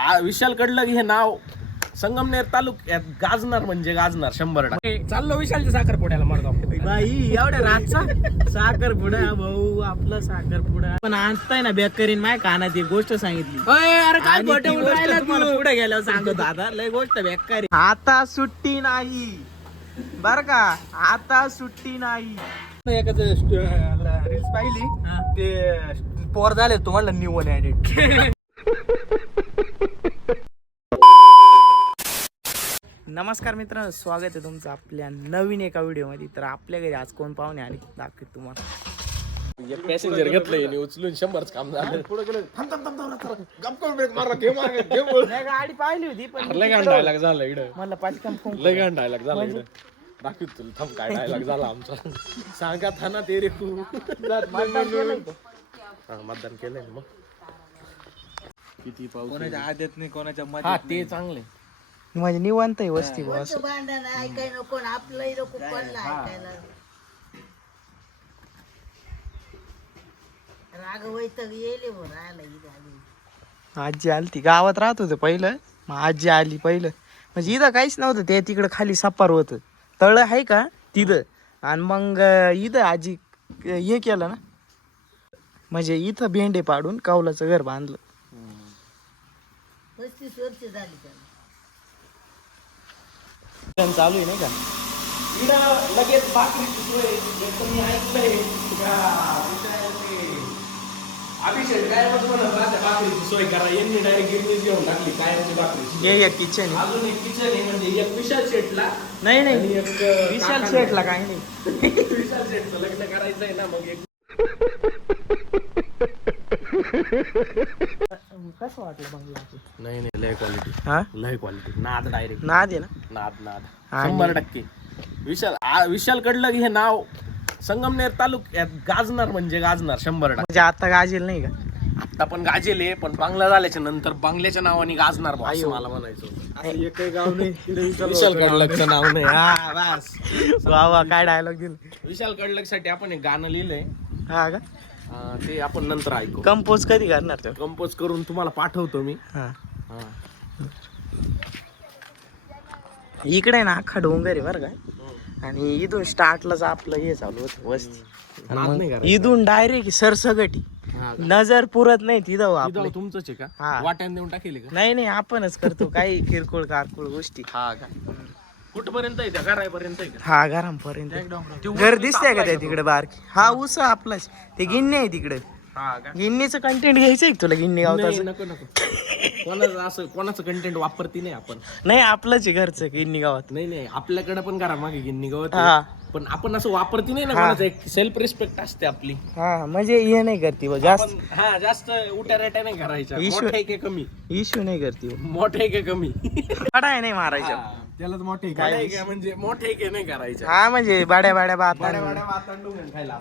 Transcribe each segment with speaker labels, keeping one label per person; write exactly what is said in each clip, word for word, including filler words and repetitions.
Speaker 1: विशाल कडलं हे नाव संगमनेर तालुक्यात गाजणार म्हणजे गाजणार शंभर टक्के.
Speaker 2: चाललो विशालच्या साखरपुड्याला मरतो
Speaker 3: बाई एवढ्या रातचा साखरपुडा भाऊ आपला साखरपुडा पण आणताय ना बॅक करीन माय कानात एक गोष्ट सांगितली.
Speaker 2: अरे काय
Speaker 3: आणि ती गोष्ट तुम्हाला पुढे गेल्यावर सांगतो आता लय गोष्ट बेकारी. आता सुट्टी नाही बर का, आता सुट्टी नाही.
Speaker 2: एकाच रील्स पाहिली ते पोर झाले तुम्हाला न्यू वन ऍडिट.
Speaker 3: नमस्कार मित्रांनो, स्वागत आहे तुमचं आपल्या नवीन एका व्हिडिओ मध्ये. तर आपल्या घरी आज कोण पाहुणे आले दाखवत तुम्हाला.
Speaker 1: पॅसेंजर घेतलंय उचलून शंभरच काम झालं.
Speaker 3: गाडी पाहिली होती पण
Speaker 1: लय घाण डायलॉग झाला इकडं.
Speaker 3: मला पाचकाम फोन
Speaker 1: लय घाण डायलॉग झाला इकडं. दाखवत तुला थांब काय डायलॉग झाला आमचा. सांगा था ना तेरे तू मतदान केलंय मग. किती पाऊस
Speaker 2: कोणाच्या आदत नाही कोणाच्या
Speaker 1: हा ते चांगले
Speaker 3: म्हणजे निवांत आहे वस्ती बस.
Speaker 4: भांडण ऐकाय नको आपलंही नको कोणला ऐकायला. राग वैतग येले भो राहिला इथं.
Speaker 3: आजी आली ती गावात राहत होते पहिलं, मग आजी आली पहिलं. म्हणजे इथं काहीच नव्हतं, ते तिकडं खाली सपार होतं, तळ आहे का तिथं. आणि मग इथं आजी हे केलं ना, म्हणजे इथं भेंडे पाडून कौलाचं घर बांधलं.
Speaker 4: पस्तीस वर्ष झाली त्याला.
Speaker 3: चालू आहे नाही का.
Speaker 1: लगेच भाकरीची सोय मी ऐकलंय अभिषेक काय भाकरीची सोय करा. यांनी डायरेक्ट गिरणीच घेऊन टाकली कायमची भाकरी.
Speaker 3: हे एक किचन आहे.
Speaker 1: अजून एक किचन आहे, म्हणजे एक विशाल शेटला
Speaker 3: नाही
Speaker 1: आणि
Speaker 3: नाही
Speaker 1: एक
Speaker 3: विशाल
Speaker 1: काकांना.
Speaker 3: शेठला काही नाही.
Speaker 1: विशाल शेटचं लग्न करायचं आहे ना, मग एक
Speaker 3: कसं वाटलं बंगला.
Speaker 1: नाही नाही लय क्वालिटी
Speaker 3: हा
Speaker 1: लय क्वालिटी नाद डायरेक्ट
Speaker 3: नाद आहे ना.
Speaker 1: नाद नाद
Speaker 3: आणि-
Speaker 1: शंभर टक्के. विशाल आ- विशाल कडलं हे नाव संगमनेर तालुक्यात गाजणार म्हणजे गाजणार शंभर टक्के.
Speaker 3: म्हणजे आता गाजेल नाही का.
Speaker 1: आता पण गाजेले, पण बांगला झाल्याच्या नंतर बांगल्याच्या नावाने गाजणार बा, असं मला म्हणायचं होतं.
Speaker 2: एकही गाव नाही
Speaker 1: विशाल कडलकचं नाव नाही.
Speaker 3: हा बस वा वा काय डायलॉग दिलं.
Speaker 1: विशाल कडलक साठी आपण एक गाणं लिहिलंय,
Speaker 3: हा का.
Speaker 1: अं, ते आपण नंतर ऐकू.
Speaker 3: कंपोज कधी करणार तो.
Speaker 1: कंपोज करून तुम्हाला पाठवतो मी.
Speaker 3: हा
Speaker 1: हा.
Speaker 3: इकडे ना अख्खा डोंगर आहे बरं का. आणि इथून स्टार्टलाच आपलं हे चालू होतं वस्ती. आणि
Speaker 1: नाद
Speaker 3: मग
Speaker 1: नाही करायचा.
Speaker 3: इथून डायरेक्ट सरसगटी
Speaker 1: हा का?
Speaker 3: नजर पुरत नाही तिथं
Speaker 1: तिथं
Speaker 3: आपली.
Speaker 1: तुमचंच आहे का?
Speaker 3: हा.
Speaker 1: वाट्यान देऊन टाकेल का?
Speaker 3: नाही नाही आपणच करतो काही किरकोळ कारकोळ गोष्टी.
Speaker 1: हा का? कुठपर्यंत आहे त्या घरापर्यंत आहे का?
Speaker 3: हा घरापर्यंत घर दिसतंय का त्या तिकडे बारकी. हा ऊस आपलाच ते गिन्नी आहे तिकडे.
Speaker 1: हा का?
Speaker 3: गिन्नीचं कंटेंट घ्यायचंय का तुला गिन्नी
Speaker 1: नाही,
Speaker 3: गावताचं.
Speaker 1: नको नको. कोणाचं असं कोणाचं कंटेंट वापरती नाही आपण.
Speaker 3: नाही आपलंच आहे घरचं गिन्नी गावात.
Speaker 1: नाही नाही आपल्याकडे पण करा मागे गिन्नी गवत
Speaker 3: हा
Speaker 1: आहे. पण आपण असं वापरती नाही ना
Speaker 3: हा.
Speaker 1: कोणाचं. एक सेल्फ रिस्पेक्ट असते आपली.
Speaker 3: हा म्हणजे हे नाही करते बा जास्त.
Speaker 1: पण हा जास्त उट्या रेट्या नाही करायच्या.
Speaker 3: ईश्वर-
Speaker 1: मोठे की कमी
Speaker 3: इश्यू नाही करते.
Speaker 1: मोठे की कमी
Speaker 3: पडाय नाही मारायच्या.
Speaker 2: त्यालाच मोठे
Speaker 1: काय काय म्हणजे मोठे की नाही करायच्या.
Speaker 3: हा म्हणजे बाड्या बाड्या बात
Speaker 1: बड्या बड्या वातांडून खायला.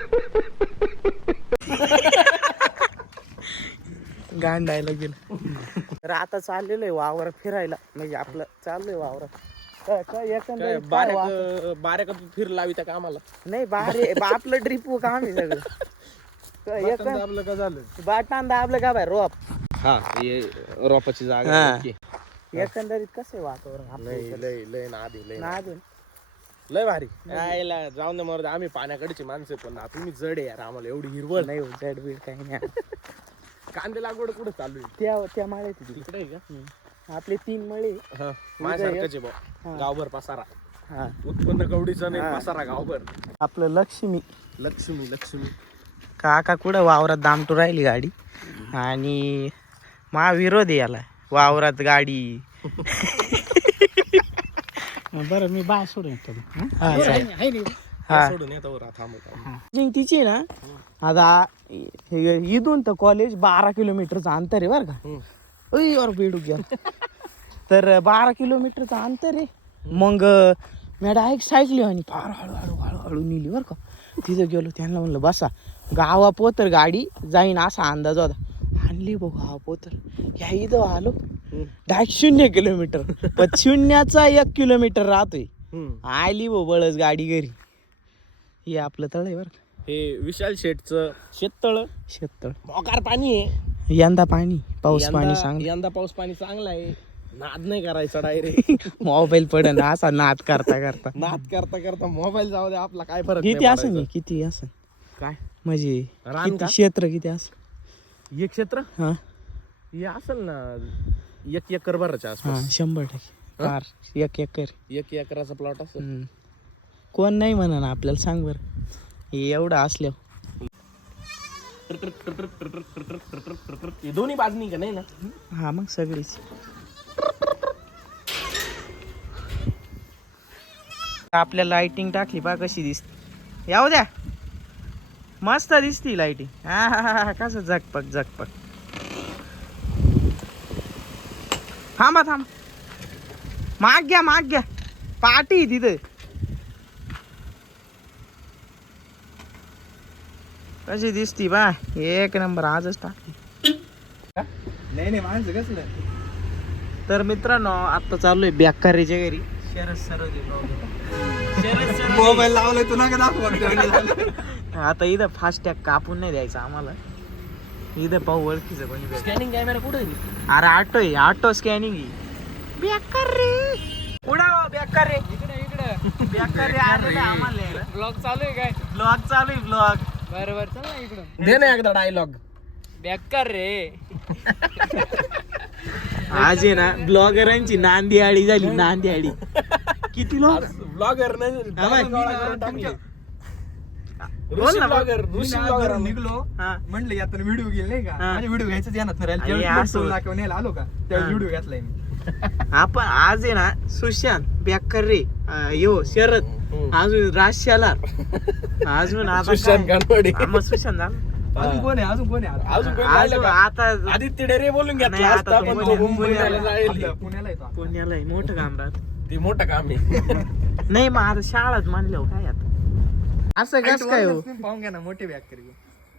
Speaker 3: गांडायला गेलं. तर आता चाललेलं आहे वावर फिरायला. म्हणजे आपलं चाललंय वावरात. काय- काय
Speaker 1: काय
Speaker 3: एकंदरीत काय वा-
Speaker 1: बारेक बारेक फिर लावी त्या कामाला.
Speaker 3: नाही बारे बा- आपलं ड्रिप काम आहे सगळं. काय एकं-
Speaker 2: आपलं का झालं
Speaker 3: बाटान दाबलं का बाय रोप.
Speaker 1: हा हे रोपाची जागा
Speaker 3: हा.
Speaker 1: ओके.
Speaker 3: एकंदरीत कसं आहे वातावरण आपलं
Speaker 1: लय
Speaker 3: इकडचं?
Speaker 1: लय लय नाद आहे, लय नाद.
Speaker 3: नाद आहे.
Speaker 1: लय भारी. यायला जाऊन दे मरद. आम्ही पाण्याकडची माणसं पण ना तुम्ही जड आहे यार. आम्हाला एवढी हिरवळ
Speaker 3: नाही हो जड बीड काही नाही.
Speaker 1: कांदे लागवड कुठं चालू आहे?
Speaker 3: त्या त्या माळ्यात तिकडे
Speaker 1: इकडे आहे का?
Speaker 3: आपले तीन मळे.
Speaker 1: हा माझ्यासारखंच आहे
Speaker 3: हा.
Speaker 1: भाऊ. गावभर पसारा.
Speaker 3: हा
Speaker 1: उत्पन्न कवडीचं नाही
Speaker 3: हा.
Speaker 1: पसारा गावभर.
Speaker 3: आपलं लक्ष्मी
Speaker 1: लक्ष्मी लक्ष्मी
Speaker 3: काका कुठं वावरात दामटू राहिली गाडी. आणि मा विरोध आहे याला वावरात गाडी.
Speaker 2: बरं मी बाय सोडून येतो.
Speaker 3: हा, चालेल. हा
Speaker 1: सोडून येतो वर थांबवतो.
Speaker 3: जिंक तिची ना आता हे इथून तर कॉलेज बारा किलोमीटरचं अंतर आहे बरं का. अय यार बेडू घ्या. तर बारा किलोमीटरचं अंतर आहे. मग मी डायरेक्ट सायकली आणि फार हळूहळू हळूहळू नेली बरं का. तिथं गेलो त्यांना म्हणलं बसा. गावा पोतर गाडी जाईन असा अंदाज होता. आणली बघ गावा पोतर. ह्या इथं आलो डायरेक्ट शून्य किलोमीटर. पण शून्याचा एक किलोमीटर राहतोय. आली बो बळच गाडी घरी. हे आपलं तळ आहे बरं का.
Speaker 1: हे विशाल शेठचं शेततळ.
Speaker 3: शेततळ
Speaker 1: मोकार पाणी आहे.
Speaker 3: यंदा पाणी पाऊस
Speaker 1: यंदा-
Speaker 3: पाणी सांग
Speaker 1: यंदा पाऊस पाणी चांगला आहे. नाद नाही करायचा डायरेक्ट.
Speaker 3: मोबाईल पडन असा नाद करता करता
Speaker 1: नाद करता करता मोबाईल जाऊ दे, आपला काय फरक
Speaker 3: किती
Speaker 1: नाही
Speaker 3: असं
Speaker 1: पडायचा.
Speaker 3: किती असं
Speaker 1: काय
Speaker 3: म्हणजे
Speaker 1: रान
Speaker 3: किती
Speaker 1: का?
Speaker 3: क्षेत्र किती असं
Speaker 1: हे क्षेत्र
Speaker 3: हा
Speaker 1: हे असेल ना एक एकर भराच्या
Speaker 3: हा
Speaker 1: आसपास.
Speaker 3: शंभर टक्के फार एक एकर
Speaker 1: एक एकराचा प्लॉट असेल.
Speaker 3: हम्म. कोण नाही म्हणा ना आपल्याला सांग बर हे एवढं असल्यावर
Speaker 1: हे दोन्ही बाजनी का नाही ना.
Speaker 3: हा मग सगळीच आपल्या लाइटिंग टाकली पा कशी दिसते याऊ द्या मस्त दिसती लाइटिंग हा हा हा हा कसं झकपक झकपक थांबा थांब माग घ्या माग घ्या पाठी तिथे कशी दिसती बा एक नंबर आजच टाकली.
Speaker 2: नाही नाही माणसं कसलं.
Speaker 3: तर मित्रांनो आता चालू आहे बॅकारीच्या घरी शरद सरोदे शरद सरोदे.
Speaker 2: मोबाईल लावलाय तू नका दाखव.
Speaker 3: आता इथं फास्टॅग कापून नाही द्यायचं आम्हाला इथं पाहू ओळखीचं कोणी भेटलं.
Speaker 1: स्कॅनिंग कॅमेरा कुठे आहे?
Speaker 3: अरे ऑटो आहे ऑटो स्कॅनिंग बेकार रे उडा बेकार रे
Speaker 2: इकडे इकडे
Speaker 3: बेकार रे आलेलं आम्हाला
Speaker 2: ब्लॉग चालू आहे काय.
Speaker 3: ब्लॉग चालू आहे ब्लॉग
Speaker 2: बरोबर चल ना इकडं.
Speaker 1: दे ना एकदा डायलॉग.
Speaker 2: बेकार रे.
Speaker 3: आज आहे ना ब्लॉगरांची नांदी आडी झाली नांदी आडी किती लोक
Speaker 1: ब्लॉगर
Speaker 3: बोल ना
Speaker 1: ब्लॉगर ऋषी ब्लॉगर
Speaker 2: निघलो
Speaker 3: हा.
Speaker 2: म्हणलं यात व्हिडिओ गेले नाही का
Speaker 3: हा.
Speaker 2: माझे व्हिडिओ घ्यायचं ध्यानात नाही
Speaker 3: अरे
Speaker 2: राहिलं
Speaker 3: असं.
Speaker 2: त्यावेळेस नाकावर न्यायला आलो का त्यावेळेस
Speaker 3: हा.
Speaker 2: व्हिडिओ घेतलाय मी.
Speaker 3: आपण आज आहे ना सुशांत बेकार यो शरद अजून राजशाला अजून आता
Speaker 1: सुशांत
Speaker 3: काय?
Speaker 1: गानवडे.
Speaker 3: हा, मग सुशांत झालं
Speaker 2: अजून कोण आहे अजून कोण आहे आता?
Speaker 1: अजून कोणी
Speaker 3: अजून
Speaker 1: राहिलं का?
Speaker 3: आता
Speaker 1: आदित्य डेरे बोलून
Speaker 3: नाही,
Speaker 1: घेतला
Speaker 3: आता
Speaker 1: असता
Speaker 3: तो
Speaker 1: पण तो
Speaker 3: पुण्याला-
Speaker 1: मुंबईला जाईल.
Speaker 2: आपलं पुण्याला येतो आता.
Speaker 3: पुण्याला आहे, मोठं काम राहत
Speaker 1: ते मोठं काम आहे.
Speaker 3: नाही मग आता शाळात मानलं काय आता असं कस काय हो
Speaker 2: तुम्ही पाहून घ्या ना मोठे बॅग करी.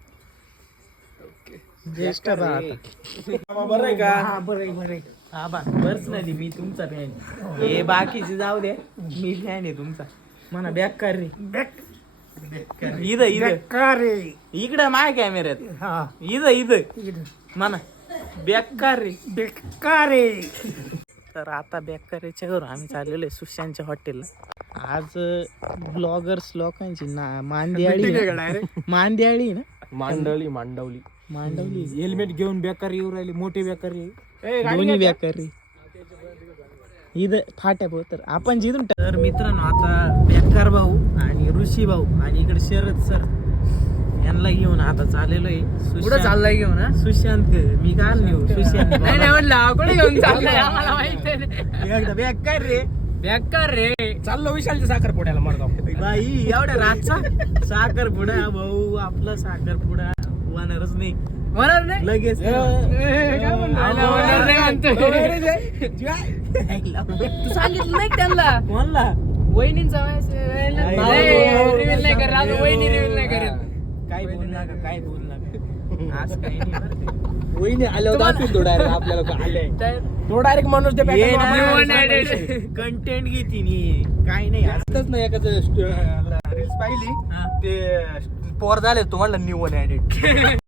Speaker 3: ज्येष्ठ बा आता.
Speaker 1: बरं आहे का?
Speaker 3: हा बरं बरं हा बा पर्सनली मी तुमचा फॅन हे बाकीचे जाऊ दे मी फॅन आहे तुमचा म्हणा बेकार रे इथं इथं इकडं माय कॅमेऱ्यात इथं इथं म्हणा बेकार रे बेकार रे. तर आता बेकारीच्या घरून आम्ही चाललेलो आहे सुशांतच्या हॉटेलला. आज ब्लॉगर्स लोकांची ना मांदियाळी ना. मांदियाळी ना
Speaker 1: मांडवली मांडवली
Speaker 3: मांडवली
Speaker 2: हेल्मेट घेऊन बेकार येऊ राहिले मोठे बेकार येऊ.
Speaker 3: दोन्ही बेकारी इथं फाट्या भाऊ तर आपण जिथून तर मित्रांनो आता बेकार भाऊ आणि ऋषी भाऊ आणि इकडे शरद सर यांना घेऊन आता चाललेलो आहे.
Speaker 2: कुठं
Speaker 3: सुशांत-
Speaker 2: चाललाय घेऊन हा?
Speaker 3: सुशांत मी काल नेऊ सुशांत
Speaker 2: नाही नाही म्हणलं कुठे घेऊन चाललाय आम्हाला माहिती नाही.
Speaker 3: एकदा बेकार रे
Speaker 2: बेकार रे.
Speaker 1: चाललो विशालच्या साखरपुड्याला मडगाव.
Speaker 3: बाई एवढ्या रातचा साखरपुडा भाऊ आपला साखरपुडा होणारच नाही
Speaker 2: होणार नाही.
Speaker 3: लगेच
Speaker 2: ए, काय म्हणतो? होणार नाही म्हणतोय. तू सांगितलं नाही का त्यांना
Speaker 3: म्हणला
Speaker 2: वहिनींचा रिव्हील नाही करत अजून वहिनी रिव्हील नाही करत.
Speaker 3: काय बोल नका काय बोल नका आज काही नाही बरं का.
Speaker 1: वहिनी आल्यावर दाखवून तो डायरेक्ट आपल्याला आले
Speaker 2: तर
Speaker 1: तो डायरेक्ट माणूस ते
Speaker 3: ये
Speaker 1: pattern
Speaker 3: ना,
Speaker 1: वापरायला
Speaker 3: कंटेंट घेती नी काय नाही आज.
Speaker 2: आताच ना एकाच रील्स पाहिली
Speaker 3: हा.
Speaker 2: ते पोर झाले तुम्हाला न्यू वन ऍडिट.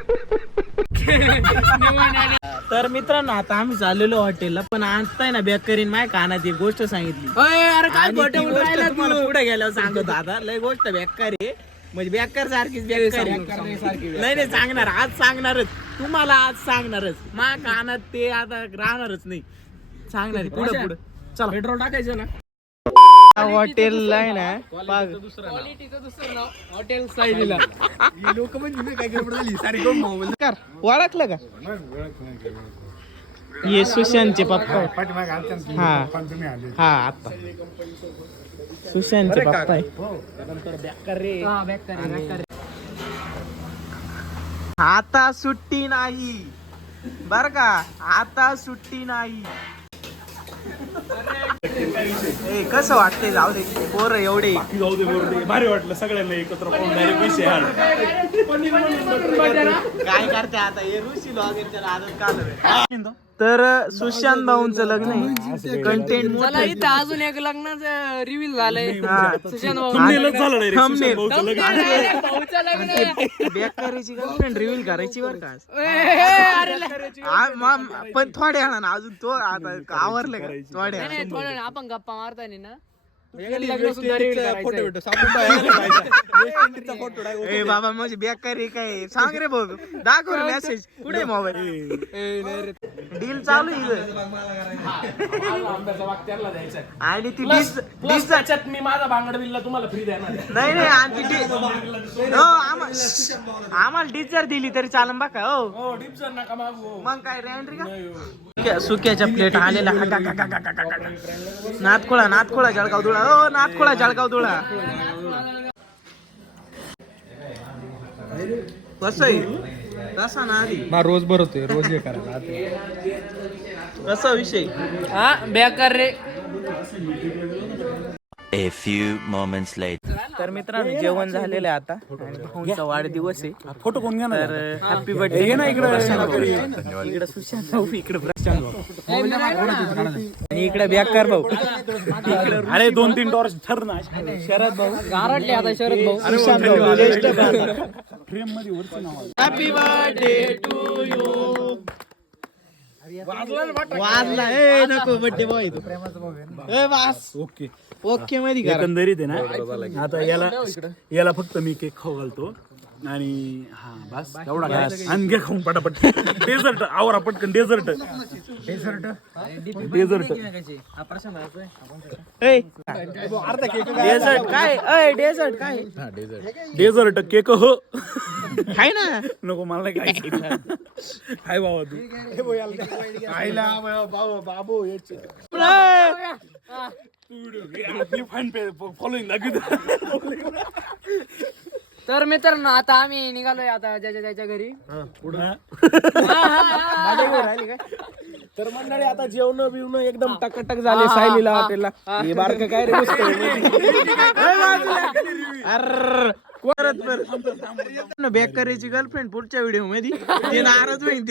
Speaker 3: तर मित्रांनो आता आम्ही चाललेलो हॉटेलला पण आता आहे ना बेकरीन माय कानात एक गोष्ट सांगितली
Speaker 2: अरे काय
Speaker 3: आणि ती
Speaker 2: खोटं बोलून
Speaker 3: गोष्ट
Speaker 2: राहिला
Speaker 3: तुम्हाला
Speaker 2: तू?
Speaker 3: पुढे गेल्यावर सांगत आता लय गोष्ट बेकार आहे म्हणजे बेकार सारखीच बेकार आहे. नाही नाही सांगणार आज सांगणारच तुम्हाला आज सांगणारच मा कानात ते आता राहणारच नाही सांगणार पुढे पुढे चला
Speaker 1: पेट्रोल टाकायचं ना.
Speaker 3: हॉटेल आहे ना
Speaker 2: क्वालिटीचं दुसरं नाव हॉटेल साईलीला.
Speaker 3: लोक म्हणजे काय गडबड झाली सारी मोबाईल ओळखलं का ये सुशांतचे पप्पा आहेत. हा हा आता सुशांतचे पप्पा आहे
Speaker 2: हा बेकार रे, बेकार रे.
Speaker 3: आता सुट्टी नाही बर का आता सुट्टी नाही ए, कसं वाटतंय जाऊ दे पोरं एवढे
Speaker 5: जाऊ दे बरोबर दे. भारी वाटलं सगळ्यांना एकत्र पाहून डायरेक्ट पैसे हाड.
Speaker 3: काय करते आता हे ऋषी लॉगरच्या नादात का आलं? तर सुशांत भाऊंचं लग्न आहे कंटेंट मोठं आहे.
Speaker 6: इथं अजून एक लग्नाचं रिव्हील झालंय
Speaker 3: हा.
Speaker 6: सुशांत भाऊ
Speaker 5: Thumbnailच झालं direct.
Speaker 3: Thumbnail.
Speaker 5: सुशांत भाऊचं लग्न.
Speaker 6: भाऊचं लग्न.
Speaker 3: बेकारीची गर्लफ्रेंड रिव्हील करायची बरं का
Speaker 6: ए, ए, अरे
Speaker 3: आ, मा- पण थोड्या वेळानं अजून तो आता आवरलं का थोड्या
Speaker 6: नाही, नाही, थोडं ना, आपण गप्पा मारताना ना लग्न
Speaker 2: वेस्ट
Speaker 6: सुद्धा reveal
Speaker 2: इंडिजचा
Speaker 6: करायचंय.
Speaker 2: फोटो बिटो सापडून टाकायचा. वेस्ट इंडिजचा फोटो टाक.
Speaker 3: ए बाबा माझी बेकारी काय सांग रे भाऊ दाखव रे मेसेज कुठे मोबाईल डील चालू आहे इथं.
Speaker 1: आंब्याचा वाग त्याला द्यायचा आहे.
Speaker 3: आणि ती
Speaker 1: प्लस
Speaker 3: डिस
Speaker 1: प्लस त्याच्यात मी माझा भांगड बिल्ला तुम्हाला फ्री देणार आहे.
Speaker 3: नाही नाही आणि ती डि- हो आम्हाला आम्हाला डीच जर दिली तरी चालन बा का हो
Speaker 1: हो डिप जर नका मागू.
Speaker 3: मग काय रेंट्री का सुक्या- सुक्याच्या प्लेट आलेला नातखोळा नातखोळा जळगाव धुळा हो नातखोळा जळगाव धुळा कसं आहे कसा ना आधी
Speaker 2: मा रोज भरतोय रोज हे करायला
Speaker 3: कसा विषय
Speaker 6: हा बेकार रे.
Speaker 7: A few moments later.
Speaker 3: तर मित्रांनो जेवण झालेलं आहे आता आणि भाऊंचा वाढदिवस आहे
Speaker 5: फोटो कोण घेणार
Speaker 3: तर हॅपी बर्थडे ना इकडे इकडे सुशांत भाऊ इकडे प्रशांत भाऊ आणि इकडे बेकार भाऊ
Speaker 5: अरे दोन तीन टॉर्च ठर ना
Speaker 3: शरद भाऊ
Speaker 6: गारटले आता शरद भाऊ.
Speaker 3: सुशांत भाऊ ज्येष्ठ
Speaker 5: फ्रेम मध्ये वरती नाव आहे.
Speaker 3: हॅपी बर्थडे टू यू वाजला ए नको बर्थडे बॉय ए वास
Speaker 5: ओके
Speaker 3: ओके मध्ये करा
Speaker 5: एकंदरीत आहे ना आता याला याला फक्त मी केक खाऊ घालतो आणि हा बस एवढा काय आणि घे खाऊन पटापट डेझर्ट आवरा पटकन डेझर्ट डेझर्ट डेझर्ट
Speaker 3: ए डेझर्ट काय ए डेझर्ट काय
Speaker 5: डेझर्ट केक हो
Speaker 3: काय ना
Speaker 5: नको मला नाही काय काय बाबा तू आईला बाबू फॉलोईंग दाखवतो.
Speaker 6: तर मित्रांनो आता आम्ही निघालोय आता ज्याच्या त्याच्या घरी.
Speaker 1: तर मंडळी आता जेवण बिवणं एकदम टकटक झाले सायलीला हॉटेलला. हे बारकं काय रे
Speaker 3: परत परत बेकरीची गर्लफ्रेंड पुढच्या व्हिडिओ मध्ये ते नाराज होईल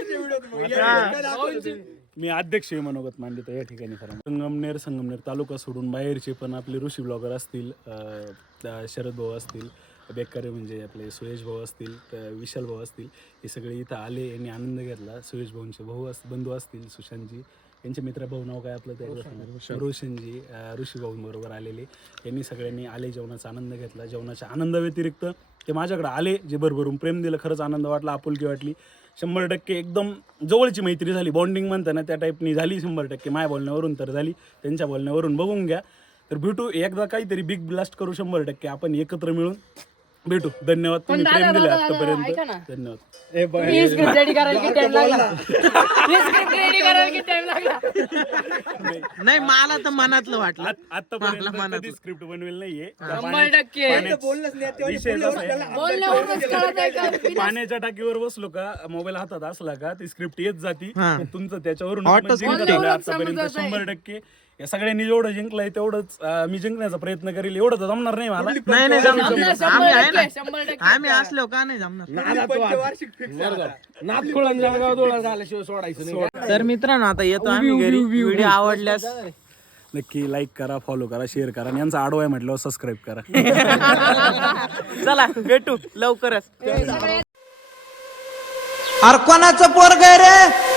Speaker 3: ते
Speaker 5: मी अध्यक्ष आहे मनोगत मांडतो या ठिकाणी. खरं संगमनेर संगमनेर तालुका सोडून बाहेरचे पण आपले ऋषी ब्लॉगर असतील, अं, शरद भाऊ असतील, बेकारी म्हणजे आपले सुयश भाऊ असतील, विशाल भाऊ असतील, हे सगळे इथं आले यांनी आनंद घेतला. सुयश भाऊंचे भाऊ अस बंधू असतील सुशांतजी, यांचे मित्र भाऊ नाव काय आपलं ते रोशनजी, ऋषी भाऊ बरोबर आलेले यांनी सगळ्यांनी आले जेवणाचा आनंद घेतला. जेवणाच्या आनंदाव्यतिरिक्त ते माझ्याकडे आले, जे भरभरून प्रेम दिलं, खरंच आनंद वाटला, आपुलकी वाटली. शंभर टक्के एकदम जवळची मैत्री झाली, बॉन्डिंग म्हणता ना त्या टाईपनी झाली शंभर टक्के. माझ्या बोलण्यावरून तर झाली, त्यांच्या बोलण्यावरून बघून घ्या. तर भेटू एकदा काहीतरी बिग ब्लास्ट करू, शंभर टक्के आपण एकत्र मिळून भेटू. धन्यवाद, तुम्ही प्रेम दिले आतापर्यंत. धन्यवाद.
Speaker 6: ही स्क्रिप्ट रेडी करायला किती टाइम लागला? ही स्क्रिप्ट रेडी करायला किती टाइम लागला?
Speaker 3: नाही मला तर मनातलं वाटलं.
Speaker 5: आतापर्यंत कधी स्क्रिप्ट बनवेल नाहीये.
Speaker 6: शंभर टक्के
Speaker 5: विषय कसा आहे,
Speaker 6: बोलण्यावरूनच कळत आहे का?
Speaker 5: पाण्याच्या टाकीवर बसलो का, मोबाईल हातात असला का ती स्क्रिप्ट येत जाती.
Speaker 3: हा.
Speaker 5: तुमचं त्याच्यावरून
Speaker 3: Auto
Speaker 5: पण जिंकलं
Speaker 3: script.
Speaker 5: आहे आतापर्यंत शंभर टक्के. या सगळ्यांनी जेवढं जिंकलंय तेवढंच अं, मी जिंकण्याचा प्रयत्न करेल. एवढं तर जमणार नाही मला.
Speaker 3: नाही नाही जमणार.
Speaker 6: शंभर
Speaker 3: आम्ही आहे ना,
Speaker 6: टक्के, शंभर टक्के.
Speaker 3: आम्ही असलो का नाही जमणार.
Speaker 1: नातखोळा जळगाव डोळा झाल्याशिवाय सोडायचं नाही.
Speaker 3: तर मित्रांनो आता येतो आम्ही घरी. व्हिडिओ आवडल्यास
Speaker 5: नक्की लाईक करा, फॉलो करा, शेअर करा आणि यांचा आडवा आहे म्हटल्यावर सबस्क्राईब करा.
Speaker 3: चला भेटू लवकरच.
Speaker 8: अरे कोणाचं पोरग रे